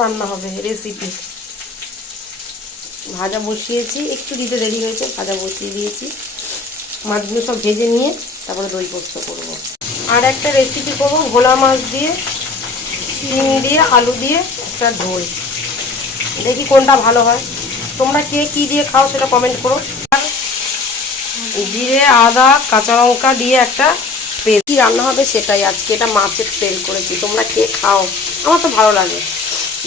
রান্না হবে রেসিপি। ভাজা বসিয়েছি, একটু দিতে দেরি হয়েছে, ভাজা বসিয়ে দিয়েছি। মাছগুলো সব ভেজে নিয়ে তারপরে দই পোস্ত করবো। আর একটা রেসিপি করবো ভোলা মাছ দিয়ে, শিম দিয়ে, আলু দিয়ে একটা ঝোল। দেখি কোনটা ভালো হয়। তোমরা কে কী দিয়ে খাও সেটা কমেন্ট করো। আর জিরে, আদা, কাঁচা লঙ্কা দিয়ে একটা পেস্ট। কী রান্না হবে সেটাই আজকে। এটা মাছের তেল করেছি। তোমরা কে খাও? আমার তো ভালো লাগে।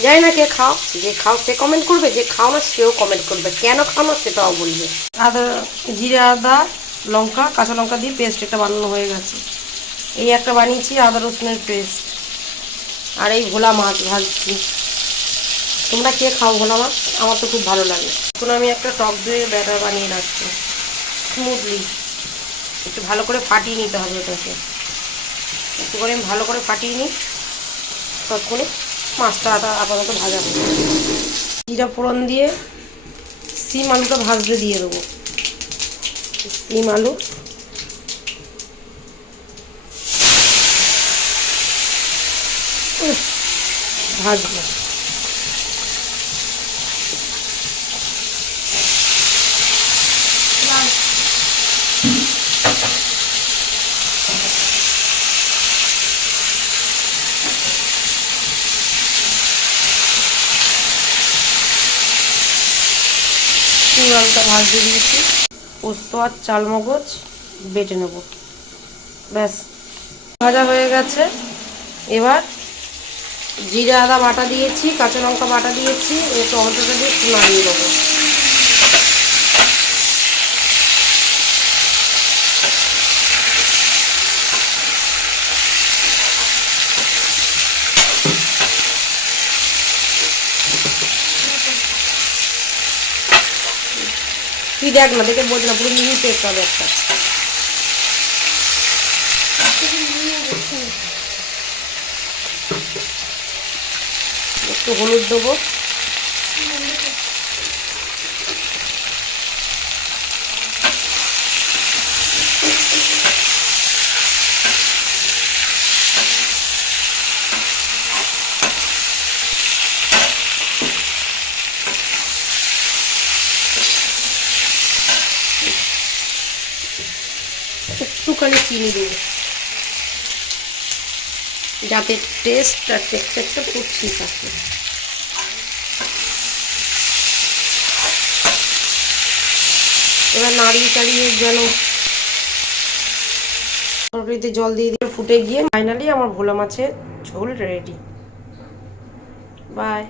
জানি না কে খাও, যে খাও সে কমেন্ট করবে, যে খাও না সেও কমেন্ট করবে। কেন খাও না সেটাও বলবে। আদা, জিরে, আদা, লঙ্কা, কাঁচা লঙ্কা দিয়ে পেস্ট একটা বানানো হয়ে গেছে। এই একটা বানিয়েছি আদা রসুনের পেস্ট। আর এই ভোলা মাছ ভাজছি। তোমরা কে খাও ভোলা মাছ? আমার তো খুব ভালো লাগে। এখন আমি একটা টক দইয়ে ব্যাটার বানিয়ে রাখছি স্মুথলি। একটু ভালো করে ফাটিয়ে নিতে হবে ওটাকে। একটু করে আমি ভালো করে ফাটিয়ে নিই, ততক্ষণে মাছটা আপাতত ভাজা হবে। জিরা ফোড়ন দিয়ে সিম আলুটা ভাজতে দিয়ে দেবো। সিম আলু ভাজবো। সিম আলুটা ভাজতে দিয়েছি। পোস্ত আর চালমগজ বেটে নেব। ব্যাস, ভাজা হয়ে গেছে। এবার জিরা আদা বাটা দিয়েছি, কাঁচা লঙ্কা বাটা দিয়েছি, এই টমেটোটা দিয়ে একটু নাড়িয়ে দেবো। তুই দেখ না, দেখে বোঝ না, পুরো মিহি পেস্ট হবে একটা। একটু হলুদ দেবো। একটুখানি চিনি দেবো যাতে টেস্ট আর টেক্সচারটা খুব ঠিক আসে। এবার নাড়িয়ে চাড়িয়ে যেন তরকারিতে জল দিয়ে দিয়ে ফুটে গিয়ে ফাইনালি আমার ভোলা মাছের ঝোল রেডি। বাই।